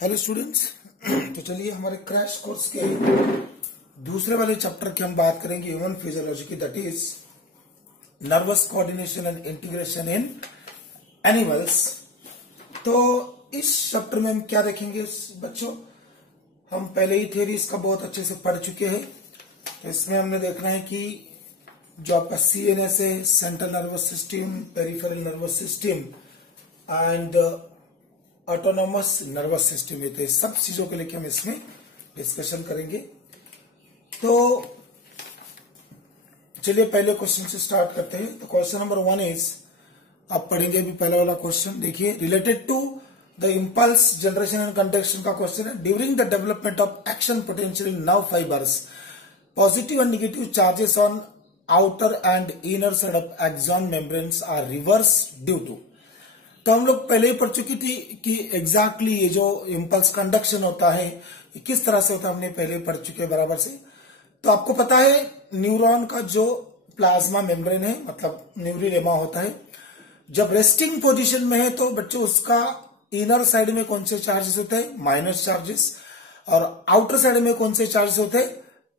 Hello students. तो चलिए हमारे क्रैश कोर्स के दूसरे वाले चैप्टर की हम बात करेंगे ह्यूमन फिजियोलॉजी की, that is nervous coordination and integration in animals. तो इस चैप्टर में हम क्या देखेंगे बच्चों, हम पहले ही थियरी इसका बहुत अच्छे से पढ़ चुके हैं। तो इसमें हमने देखना है कि जो आपका सीएनएस है, central nervous system, peripheral nervous system and autonomous nervous system, ये सब चीजों के लेके हम इसमें डिस्कशन करेंगे। तो चलिए पहले क्वेश्चन से स्टार्ट करते हैं। तो क्वेश्चन नंबर 1 इज, आप पढ़ेंगे अभी पहला वाला क्वेश्चन। देखिए, related to the impulse generation and conduction का क्वेश्चन है। During the development of action potential in nerve fibres, positive and negative charges on outer and inner side of axon membranes are reverse due to. तो हम लोग पहले ही पढ़ चुकी थी कि एग्जैक्टली ये जो इम्पल्स कंडक्शन होता है ये किस तरह से होता है, हमने पहले ही पढ़ चुके बराबर से। तो आपको पता है न्यूरॉन का जो प्लाज्मा मेम्ब्रेन है, मतलब न्यूरीलेमा होता है, जब रेस्टिंग पोजीशन में है तो बच्चों उसका इनर साइड में कौन से चार्जेस होते हैं, माइनस चार्जेस, और आउटर साइड में कौन से चार्जेस होते हैं,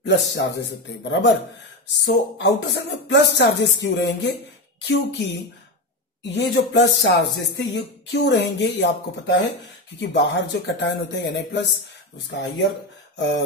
प्लस चार्जेस होते हैं, बराबर। सो आउटर साइड में प्लस चार्जेस क्यों रहेंगे, क्योंकि ये जो प्लस चार्जेस थे ये क्यों रहेंगे ये आपको पता है, क्योंकि बाहर जो कैटायन होते हैं Na+, उसका हायर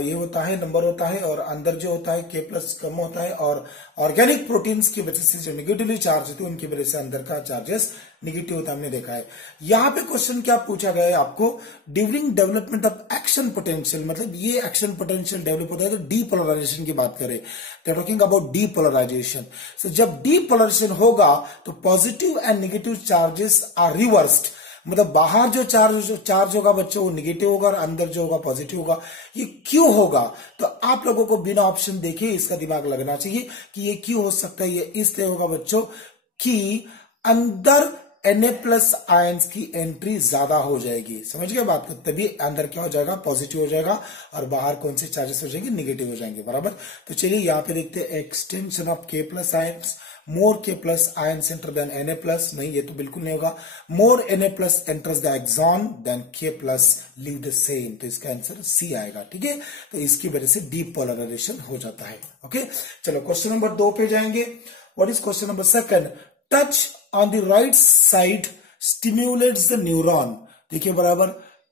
ये होता है, नंबर होता है, और अंदर जो होता है K+ कम होता है, और ऑर्गेनिक प्रोटीन्स की वजह से जो नेगेटिवली चार्ज होते हैं उनकी वजह से अंदर का चार्जेस नेगेटिव होता है, हमने देखा है। यहां पे क्वेश्चन क्या पूछा गया है आपको, during development of action potential, मतलब ये एक्शन पोटेंशियल डेवलप होता है तो डीपोलराइजेशन की बात करें, they are talking about depolarisation. So जब डीपोलराइजेशन होगा तो positive and negative charges are reversed, मतलब बाहर जो चार्ज होगा बच्चों वो नेगेटिव होगा और अंदर जो होगा पॉजिटिव होगा। ये क्यों होगा, तो आप लोगों को बिना ऑप्शन देखे इसका दिमाग लगना चाहिए कि ये क्यों हो सकता है। ये इसलिए होगा बच्चों कि अंदर Na+ आयंस की एंट्री ज्यादा हो जाएगी, समझ गए बात को, तभी अंदर क्या हो जाएगा, पॉजिटिव हो जाएगा, और बाहर कौन से चार्जेस हो जाएंगे, नेगेटिव हो जाएंगे, बराबर। तो चलिए यहाँ पे देखते हैं, extension of K+ ions, more K+ ions enter than Na+, नहीं ये तो बिल्कुल नहीं होगा। मोर Na+ enters the axon than K+ leave the same, तो इसका आंसर सी आएगा, ठीक है। तो इसकी वजह से डीपोलराइजेशन हो जाता है। ओके, चलो क्वेश्चन नंबर 2 पे जाएंगे। What is question number 2? Touch on the right side stimulates the neuron. देखिए बराबर,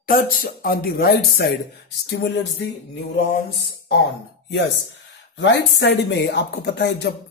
touch on the right side stimulates the neurons on, yes. Right side में आपको पता है जब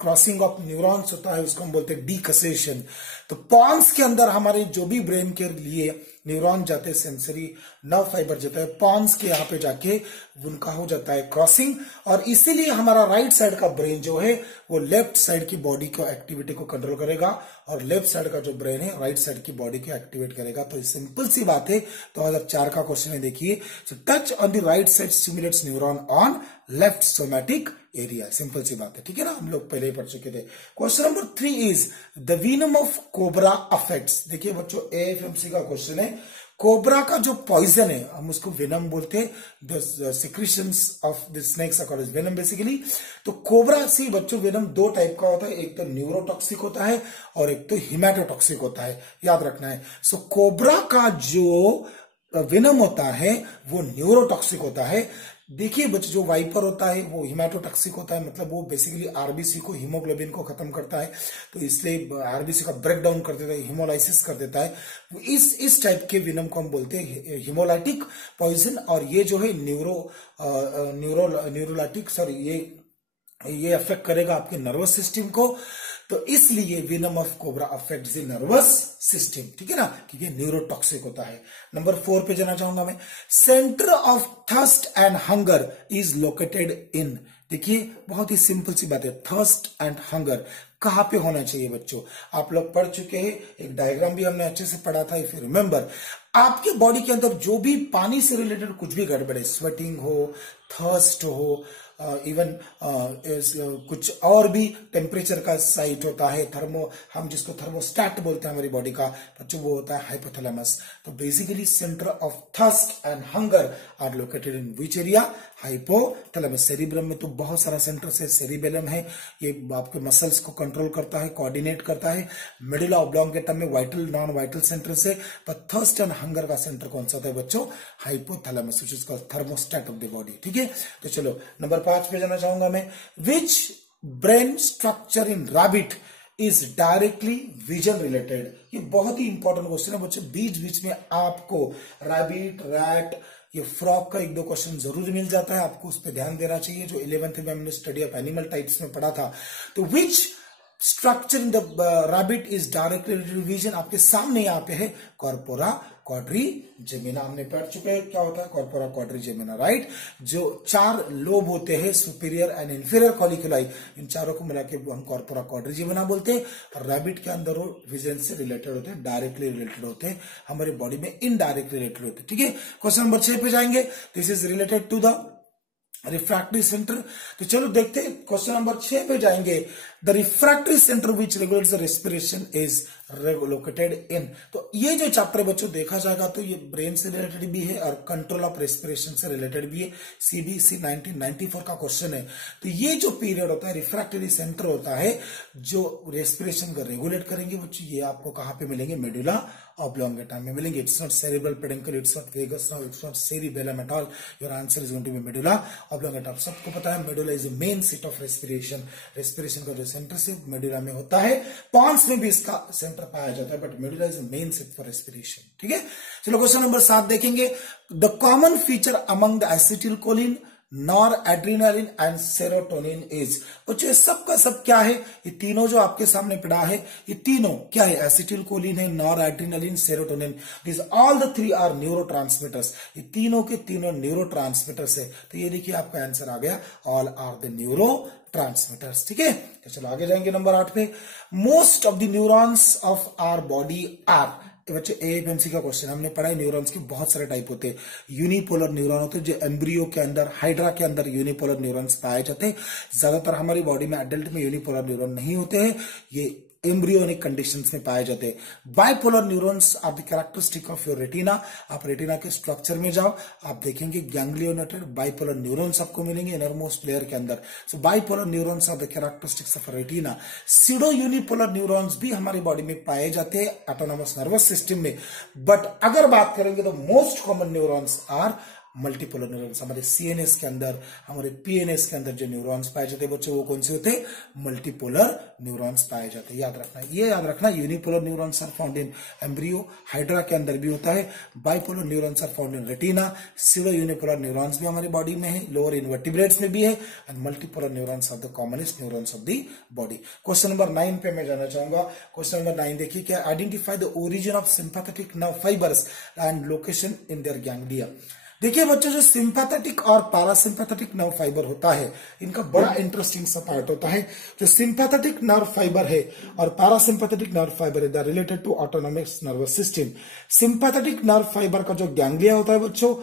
क्रॉसिंग ऑफ न्यूरॉन्स होता है उसको हम बोलते हैं डीकसेशन। तो पॉन्स के अंदर हमारे जो भी ब्रेन के लिए न्यूरॉन जाते हैं, सेंसरी नर्व फाइबर जाता है, पॉन्स के यहाँ पे जाके उनका हो जाता है क्रॉसिंग, और इसीलिए हमारा राइट साइड का ब्रेन जो है वो लेफ्ट साइड की बॉडी को एक्टिविटी को कंट्रोल करेगा, और लेफ्ट साइड का जो ब्रेन है राइट साइड की बॉडी को एक्टिवेट करेगा। तो सिंपल सी बात है। 2004 का क्वेश्चन है, देखिए, touch on the right side stimulates neuron on left somatic area, simple सी बात है, ठीक है ना, हम लोग पहले ही पढ़ चुके थे। Question number 3 is the venom of cobra affects. देखिए बच्चों, AFMC का क्वेश्चन है। कोबरा का जो पॉइजन है हम उसको वेनम बोलते हैं, the secretions of the snakes are called venom basically. तो कोबरा सी बच्चों वेनम 2 टाइप का होता है, एक तो न्यूरोटॉक्सिक होता है और एक तो हिमेटोटॉक्सिक होता है, याद रखना है। सो कोबरा का जो वेनम होता है वो न्यूरोटॉक्सिक होता है। देखिए बच्चों, जो वाइपर होता है वो हिमेटोटॉक्सिक होता है, मतलब वो बेसिकली आरबीसी को, हीमोग्लोबिन को खत्म करता है, तो इसलिए आरबीसी का ब्रेक डाउन कर देता है, हिमोलाइसिस कर देता है। इस टाइप के विनम को हम बोलते हैं हिमोलाइटिक पॉइजन, और ये जो है न्यूरोलाइटिक, सॉरी, ये अफेक्ट करेगा आपके नर्वस सिस्टम को। तो इसलिए venom of cobra affects the nervous system, ठीक है ना, क्योंकि न्यूरोटॉक्सिक होता है। नंबर 4 पे जाना चाहूंगा मैं। Centre of thirst and hunger is located in. देखिए बहुत ही सिंपल सी बात है, थर्स्ट एंड हंगर कहां पे होना चाहिए बच्चों, आप लोग पढ़ चुके हैं, एक डायग्राम भी हमने अच्छे से पढ़ा था, इफ यू रिमेंबर। आपके बॉडी के अंदर जो भी पानी से रिलेटेड कुछ भी गड़बड़ है, स्वेटिंग हो, थर्स्ट हो, इवन कुछ और भी टेम्परेचर का साइट होता है, हम जिसको थर्मोस्टेट बोलते हैं हमारी बॉडी का बच्चों, वो होता है हाइपोथैलेमस। तो basically centre of thirst and hunger are located in which area? Hypothalamus. Cerebrum में तो बहुत सारा सेंटर है, सेरिबेलम है, ये आपके मसल्स को कंट्रोल करता है, कोऑर्डिनेट करता है। मेडुला ऑब्लोंगेटा में वाइटल नॉन वाइटल सेंटर से, पर थर्स्ट एंड हंगर का सेंटर कौन सा होता है बच्चों? Hypothalamus, which is called thermostat of the body. ठीक है, तो चलो नंबर 5 पे जाना चाहूंगा मैं। Which brain structure in rabbit is directly vision related? ये बहुत ही इंपॉर्टेंट क्वेश्चन है बच्चों, बीच बीच में आपको रैबिट, रैट, ये फ्रॉग का 1-2 क्वेश्चन जरूर मिल जाता है, आपको उस पर ध्यान देना चाहिए, जो 11th में हमने स्टडी ऑफ एनिमल टाइप्स में पढ़ा था। तो which structure in the rabbit is directly vision? आपके सामने यहाँ पे है कॉर्पोरा क्वाड्रिजेमिना, हमने पढ़ चुके हैं क्या होता है कॉर्पोरा क्वाड्रिजेमिना, राइट? जो 4 लोब होते हैं, सुपीरियर एंड इंफीरियर कॉलिक्युलाई, इन चारों को मिला के हम कॉर्पोरा क्वाड्रिजेमिना बोलते हैं। और रैबिट के अंदर वो विजन से रिलेटेड होते हैं, डायरेक्टली रिलेटेड होते हैं, हमारी बॉडी में इनडायरेक्टली रिलेटेड होते हैं। ठीक है, क्वेश्चन नंबर 6 पे जाएंगे। This is related to the refractory centre. तो चलो देखते हैं, क्वेश्चन नंबर 6 पे जाएंगे। The refractory centre which regulates the respiration is located in. तो ये जो चैप्टर बच्चों देखा जाएगा तो ये ब्रेन से रिलेटेड भी है और कंट्रोल ऑफ रेस्पिरेशन से रिलेटेड भी है। सीडीसी 1994 का क्वेश्चन है। तो ये जो पीरियड होता है, रिफ्रैक्टरी सेंटर होता है जो रेस्पिरेशन को रेगुलेट करेंगे बच्चों, ये आपको कहां पे मिलेंगे? मेडुला ऑब्लोंगेटा में मिलेंगे। It's not cerebral pedicle, it's not vagus, now it's not cerebellum at all. Your answer is going to be medulla oblongata. सबको पता है medulla is the main seat of respiration. Respiration का जो centre से medulla में होता है, Pond's में भी इसका सेंटर पाया जाता है, but medulla is the main seat for respiration. ठीक है, चलो क्वेश्चन नंबर 7 देखेंगे। The common feature among the acetylcholine, nor adrenaline and serotonin is. बच्चों सब का सब क्या है? ये तीनों जो आपके सामने पड़ा है, ये तीनों क्या है? एसिटिलकोलिन है, nor adrenaline, serotonin. This all the 3 are neurotransmitters. ये तीनों के तीनों न्यूरोट्रांसमीटर्स है। तो ये देखिए आपका आंसर आ गया, all are the neuro transmitters. ठीक है, तो चलो आगे जाएंगे नंबर 8 पे। Most of the neurons of our body are. तो बच्चे एएफएमसी का क्वेश्चन हमने पढ़ा है, न्यूरॉन्स के बहुत सारे टाइप होते हैं। यूनिपोलर न्यूरॉन होते हैं जो एम्ब्रियो के अंदर, हाइड्रा के अंदर यूनिपोलर न्यूरॉन्स पाए जाते हैं। ज्यादातर हमारी बॉडी में एडल्ट में यूनिपोलर न्यूरॉन नहीं होते हैं, ये एम्ब्रियोनिक कंडीशंस में पाए जाते हैं। Bipolar neurons are the characteristic of your retina. आप रेटिना के स्ट्रक्चर में जाओ, आप देखेंगे गैंग्लियोनेटेड बाइपोलर न्यूरॉन्स आपको मिलेंगे इनरमोस्ट लेयर के अंदर। So bipolar neurons are the characteristics of retina. Pseudo unipolar neurons भी हमारी बॉडी में पाए जाते हैं ऑटोनोमस नर्वस सिस्टम में। बट अगर बात करेंगे तो most common neurons are multipolar neurons. हमारे सीएनएस के अंदर, हमारे पीएनएस के अंदर जो न्यूरॉन्स पाए जाते हैं बच्चों, वो कौन से होते हैं? मल्टीपोलर न्यूरॉन्स पाए जाते हैं। याद रखना, ये याद रखना, unipolar neurons are found in embryo, hydra के अंदर भी होता है। Bipolar neurons are found in retina. Pseudo unipolar neurons भी हमारी बॉडी में है, लोअर इनवर्टिब्रेट्स में भी है। And multipolar neurons are the commonest neurons of the body. Question number 9 पे मैं जाना चाहूंगा। क्वेश्चन नंबर 9 देखिए क्या, identify the origin of sympathetic nerve fibres and location in their ganglia. देखिए बच्चों, जो सिंपैथेटिक और पैरासिंपैथेटिक नर्व फाइबर होता है, इनका बड़ा इंटरेस्टिंग सा पार्ट होता है। जो सिंपैथेटिक नर्व फाइबर है और पैरासिंपैथेटिक नर्व फाइबर है, the related to autonomic nervous system. Sympathetic nerve fibre का जो गैंग्लिया होता है बच्चों,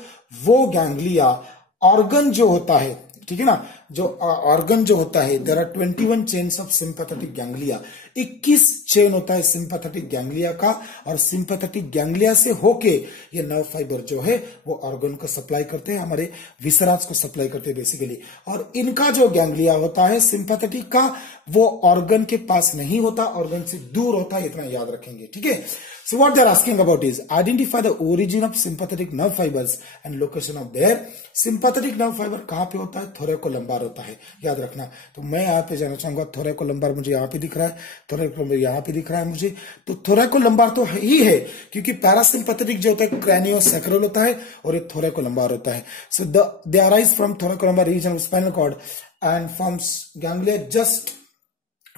वो गैंग्लिया ऑर्गन जो होता है, ठीक है ना, जो ऑर्गन जो होता है, there are 21 chains of sympathetic ganglia. 21 chain होता है सिंपैथेटिक गैंग्लिया का, और सिंपैथेटिक गैंग्लिया से होके ये नर्व फाइबर जो है वो ऑर्गन को सप्लाई करते हैं, हमारे विसराज को सप्लाई करते हैं बेसिकली। और इनका जो गैंग्लिया होता है सिंपैथेटिक का, वो ऑर्गन के पास नहीं होता, ऑर्गन से दूर होता है, इतना याद रखेंगे। ठीक है, so what they are asking about is identify the origin of sympathetic nerve fibers and location of their sympathetic nerve fiber। कहां पे होता है? थोरैकोलंबार होता है, याद रखना। तो मैं यहाँ पे जाना चाहूंगा, थोरैकोलंबार मुझे यहाँ पे दिख रहा है, थोरैकोलंबार यहाँ पे दिख रहा है मुझे। तो थोरैकोलंबार तो ही है, क्योंकि पैरासिम्पैथेटिक जो होता है क्रैनियोसैक्रल होता है और ये थोरैकोलंबार होता है। So they arise from thoracolumbar region of spinal cord and forms ganglia just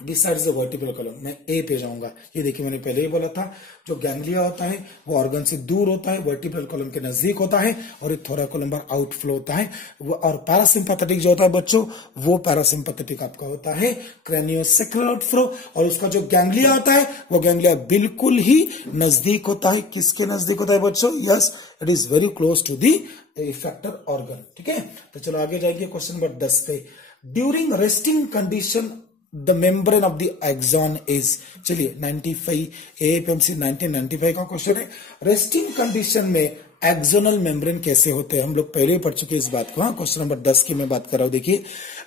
this side is the vertical column. मैं ए पे जाऊंगा। ये देखिए मैंने पहले ही बोला था, जो गैंग्लिया होता है वो ऑर्गन से दूर होता है, वर्टिकल कॉलम के नजदीक होता है, और ये थोरैकोलम्बर आउटफ्लो होता है। और पैरासिम्पैथेटिक जो होता है बच्चों, वो पैरासिम्पैथेटिक आपका होता है क्रैनियोसेक्रल आउटफ्लो, और उसका जो गैंग्लिया होता है वो गैंग्लिया बिल्कुल ही नजदीक होता है। किसके नजदीक होता है बच्चों? Yes, it is very close to the effector organ. ठीक है, तो चलो आगे जाएंगे क्वेश्चन नंबर 10 पे। During resting condition the membrane of the axon is, चलिए 95 APMC 1995 का क्वेश्चन है। रेस्टिंग कंडीशन में एक्सोनल मेम्ब्रेन कैसे होते हैं, हम लोग पहले ही पढ़ चुके इस बात को। हाँ, क्वेश्चन नंबर 10 की मैं बात कर रहा हूं। देखिए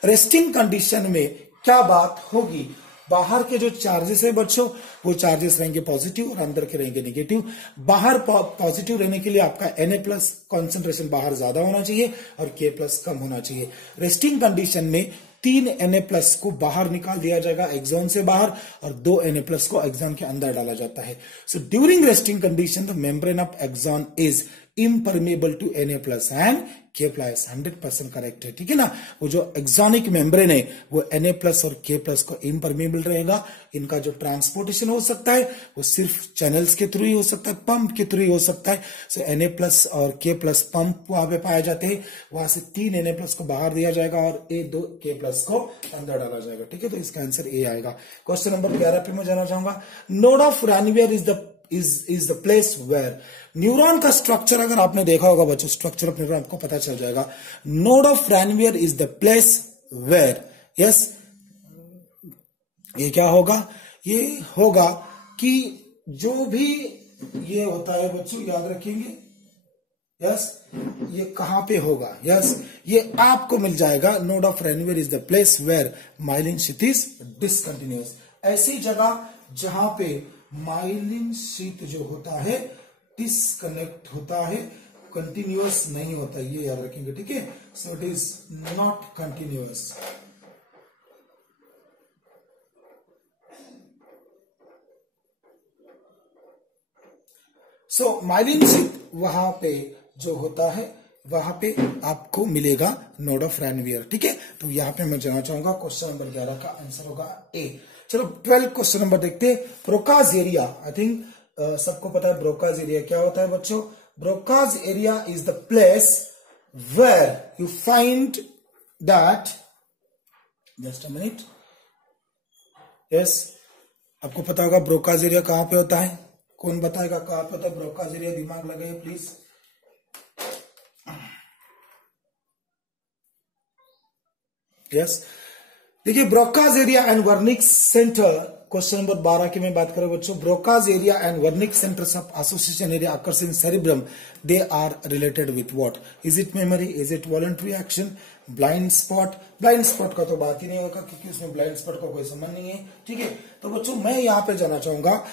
रेस्टिंग कंडीशन में क्या बात होगी, बाहर के जो चार्जेस है बच्चों, वो चार्जेस रहेंगे पॉजिटिव और अंदर के रहेंगे नेगेटिव। बाहर पॉजिटिव रहने के लिए आपका Na+ कॉन्सेंट्रेशन बाहर ज्यादा होना चाहिए और K+ कम होना चाहिए। रेस्टिंग कंडीशन में 3 Na+ को बाहर निकाल दिया जाएगा एक्सॉन से बाहर, और 2 Na+ को एक्सॉन के अंदर डाला जाता है। So during resting condition the membrane of axon is impermeable to Na+ and K+। 100% correct है, ठीक है ना। वो जो एक्सॉनिक मेम्ब्रेन है वो Na+ और K+ को इम्परमेबल रहेगा। इनका जो ट्रांसपोर्टेशन हो सकता है वो सिर्फ चैनल्स के थ्रू ही हो सकता है, पंप के थ्रू ही हो सकता है। सो Na+ और K+ पंप वहां पे पाए जाते हैं, वहां से 3 Na+ को बाहर दिया जाएगा और 2 K+ को अंदर डाला जाएगा। ठीक है, तो इसका आंसर ए आएगा। क्वेश्चन नंबर 11 पे मैं जाना चाहूंगा। Node of Ranvier is the place where, neuron का स्ट्रक्चर अगर आपने देखा होगा बच्चों, स्ट्रक्चर ऑफ न्यूरॉन आपको पता चल जाएगा। Node of Ranvier is the place where, yes, ये क्या होगा, ये होगा कि जो भी ये होता है बच्चों, याद रखेंगे, यस, ये कहां पे होगा, यस, ये आपको मिल जाएगा। Node of Ranvier is the place where myelin sheath is discontinuous, ऐसी जगह जहां पे माइलिन शीथ जो होता है डिसकनेक्ट होता है, कंटिन्यूअस नहीं होता, ये याद रखेंगे। ठीक है, so it is not continuous. So myelin sheath वहां पे जो होता है, वहां पे आपको मिलेगा नोड ऑफ रैनवियर। ठीक है, तो यहां पे मैं जाना चाहूंगा। क्वेश्चन नंबर 11 का आंसर होगा ए। चलो 12 क्वेश्चन नंबर देखते हैं। ब्रोकाज एरिया, आई थिंक सबको पता है ब्रोकाज एरिया क्या होता है बच्चों। Broca's area is the place where you find that, just a minute, yes, आपको पता होगा ब्रोकाज एरिया कहां पे होता है, कौन बताएगा कहां पे होता है ब्रोकाज एरिया, दिमाग लगाइए प्लीज। यस, देखिए Broca's area and Wernicke centre, question number 12 की मैं बात करूं बच्चों। Broca's area and Wernicke centres of association area occurs in cerebrum, they are related with what, is it memory, is it voluntary action, blind spot. Blind spot का तो बात ही नहीं होगा क्योंकि उसमें ब्लाइंड स्पॉट का कोई संबंध नहीं है। ठीक है, तो बच्चों मैं यहां पे जाना चाहूंगा,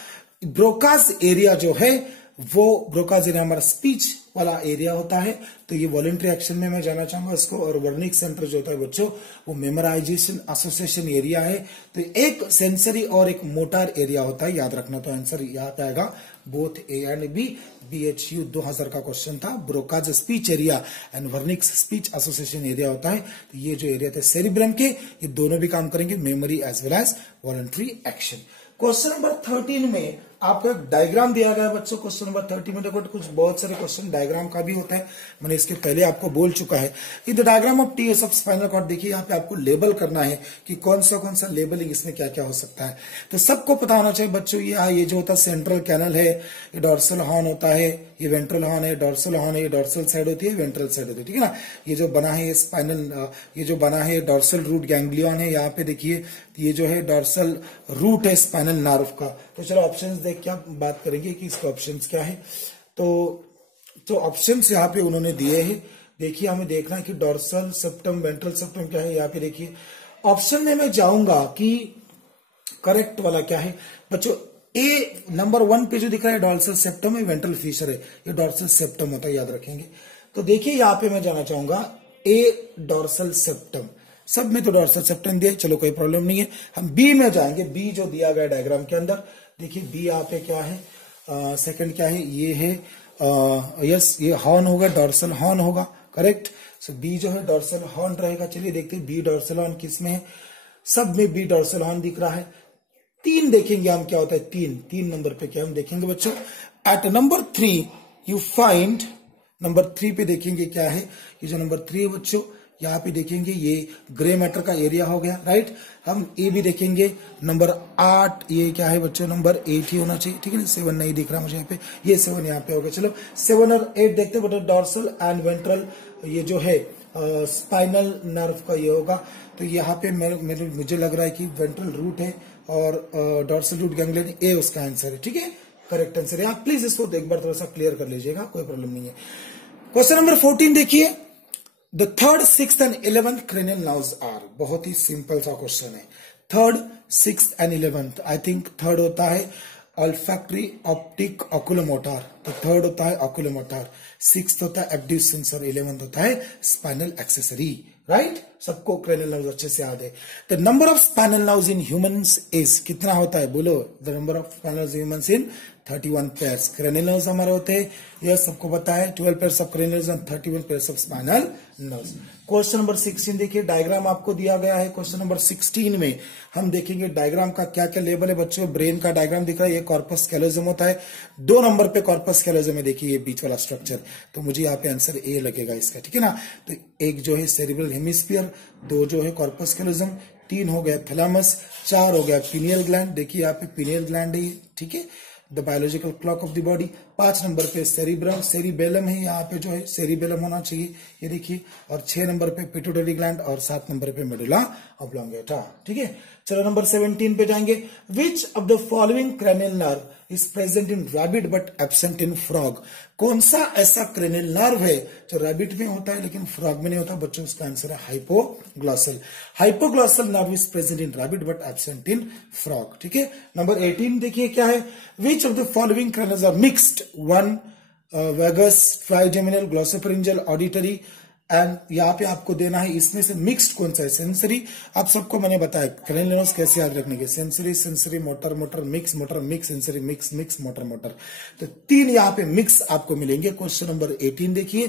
ब्रोकाज एरिया जो है वो, ब्रोकाज एरिया हमारा स्पीच वाला एरिया होता है, तो ये वॉलंटरी एक्शन में मैं जाना चाहूंगा इसको। और वर्निक सेंटर जो होता है बच्चों, वो मेमोराइजेशन एसोसिएशन एरिया है। तो एक सेंसरी और एक मोटर एरिया होता है, याद रखना। तो आंसर यहाँ पे आएगा both A and B. BHU 2000 का क्वेश्चन था। Broca's speech area and Wernicke speech association area होता है। तो ये जो एरिया थे सेरिब्रम के, ये दोनों भी काम करेंगे, memory as well as voluntary action. Question number 13 में आपको एक डायग्राम दिया गया है बच्चों। क्वेश्चन नंबर 13 में देखो कुछ बहुत सारे क्वेश्चन डायग्राम का भी होता है, मैंने इसके पहले आपको बोल चुका है। In the diagram of TS of spinal cord, देखिए यहाँ पे आपको लेबल करना है कि कौन सा लेबलिंग इसमें क्या क्या हो सकता है। तो सबको पता होना चाहिए बच्चों, ये जो होता है सेंट्रल कैनल है, ये डॉर्सल हॉर्न होता है, ये वेंट्रल हॉर्न है, डॉर्सल हॉर्न है, ये डॉर्सल साइड होती है, वेंट्रल साइड होती है। ठीक है ना, ये जो बना है स्पाइनल, ये जो बना है डॉर्सल रूट गैंग्लियन है। यहाँ पे देखिए ये जो है डॉर्सल रूट है स्पाइनल नर्व का। तो चलो ऑप्शंस देख के आप बात करेंगे कि इसके ऑप्शंस क्या है। तो ऑप्शंस यहाँ पे उन्होंने दिए हैं। देखिए हमें देखना है कि डॉर्सल सेप्टम, वेंट्रल सेप्टम क्या है। यहाँ पे देखिए ऑप्शन में मैं जाऊंगा कि करेक्ट वाला क्या है बच्चों। ए नंबर 1 पे जो दिख रहा है डॉर्सल सेप्टम है, वेंट्रल फिशर है, ये डॉर्सल सेप्टम होता है, याद रखेंगे। तो देखिए यहाँ पे मैं जाना चाहूंगा ए डॉर्सल सेप्टम, सब में तो डॉर्सल सेप्टम दिया, चलो कोई प्रॉब्लम नहीं है। हम बी में जाएंगे, बी जो दिया गया डायग्राम के अंदर, देखिए बी यहाँ पे क्या है, सेकंड क्या है, ये है यस, ये हॉर्न होगा, डॉर्सल हॉर्न होगा, करेक्ट। सो बी जो है डॉर्सल हॉर्न रहेगा। चलिए देखते हैं बी डॉर्सल हॉर्न किस में है। सब में बी डॉर्सल हॉर्न दिख रहा है। 3 देखेंगे हम क्या होता है, 3 नंबर पे क्या हम देखेंगे बच्चों, at number 3 you find, number 3 पे देखेंगे क्या है, ये जो नंबर 3 है बच्चों, यहाँ पे देखेंगे ये ग्रे मैटर का एरिया हो गया, राइट। हम ए भी देखेंगे, नंबर 8 ये क्या है बच्चों, नंबर 8 ही होना चाहिए, ठीक है ना, 7 नहीं दिख रहा मुझे यहाँ पे, ये 7 यहाँ पे हो गया। चलो 7 और 8 देखते हैं, बट डॉर्सल एंड वेंट्रल ये जो है स्पाइनल नर्व का ये होगा। तो यहाँ पे मुझे लग रहा है कि वेंट्रल रूट है और डॉर्सल रूट गैंग्लियन, ए उसका आंसर है, ठीक है, करेक्ट आंसर है। आप प्लीज इसको एक बार थोड़ा सा क्लियर कर लीजिएगा, कोई प्रॉब्लम नहीं है। क्वेश्चन नंबर 14 देखिए, the 3rd, 6th and 11th cranial nerves are, बहुत ही सिंपल सा क्वेश्चन है। 3rd, 6th and 11th, I think 3rd होता है ऑल्फैक्टरी ऑप्टिक ऑकुलोमोटर, तो 3rd होता है ऑकुलोमोटर, 6th होता है एब्ड्यूस सेंसर, 11th होता है स्पाइनल एक्सेसरी, राइट। सबको क्रेनियल नर्व्स अच्छे से याद है। The number of spinal nerves in humans is, कितना होता है बोलो, the number of spinal nerves in humans in 31 pairs. Cranial nerves हमारे होते हैं, यह सबको पता है, 12 pairs of cranial nerves and 31 pairs of spinal nerves. Question number 16 देखिए, डायग्राम आपको दिया गया है। क्वेश्चन नंबर 16 में हम देखेंगे डायग्राम का क्या क्या लेवल है बच्चों। ब्रेन का डायग्राम दिख रहा है, ये कॉर्पस कैलोजम होता है, 2 नंबर पे कॉर्पस कैलोजम है, देखिए ये बीच वाला स्ट्रक्चर, तो मुझे यहाँ पे आंसर ए लगेगा इसका, ठीक है ना। तो एक जो है सेरिब्रल हेमिस्फीयर, 2 जो है कॉर्पस कैलोजम, 3 हो गया थैलेमस, 4 हो गया पीनियल ग्लैंड, देखिए यहाँ पे पीनियल ग्लैंड है, ठीक है, the biological clock of the body. 5 number पे सेरिब्रम, सेरिबेलम है, यहाँ पे जो है सेरिबेलम होना चाहिए, ये देखिए, और 6 नंबर पे पिट्यूटरी ग्लैंड और 7 नंबर पे मेडुला ऑब्लोंगेटा, ठीक है। चलो नंबर 17 पे जाएंगे। विच of the following cranial nerve is present in rabbit but absent in frog, कौन सा ऐसा क्रेनियल नर्व है जो रैबिट में होता है लेकिन फ्रॉग में नहीं होता बच्चों, उसका आंसर है hypoglossal. Hypoglossal nerve is present in rabbit but absent in frog, ठीक है। नंबर 18 देखिए क्या है, which of the following cranials are mixed, 1 vagus, trigeminal, glossopharyngeal, auditory, and यहाँ पे आपको देना है इसमें से मिक्स्ड कौन सा है। सेंसरी आप सबको मैंने बताया, क्रेनियल नर्व्स कैसे याद रखने के, sensory, sensory, motor, motor, mix, sensory, mix, mix, motor, motor, तो 3 यहाँ पे मिक्स आपको मिलेंगे। क्वेश्चन नंबर 18 देखिए,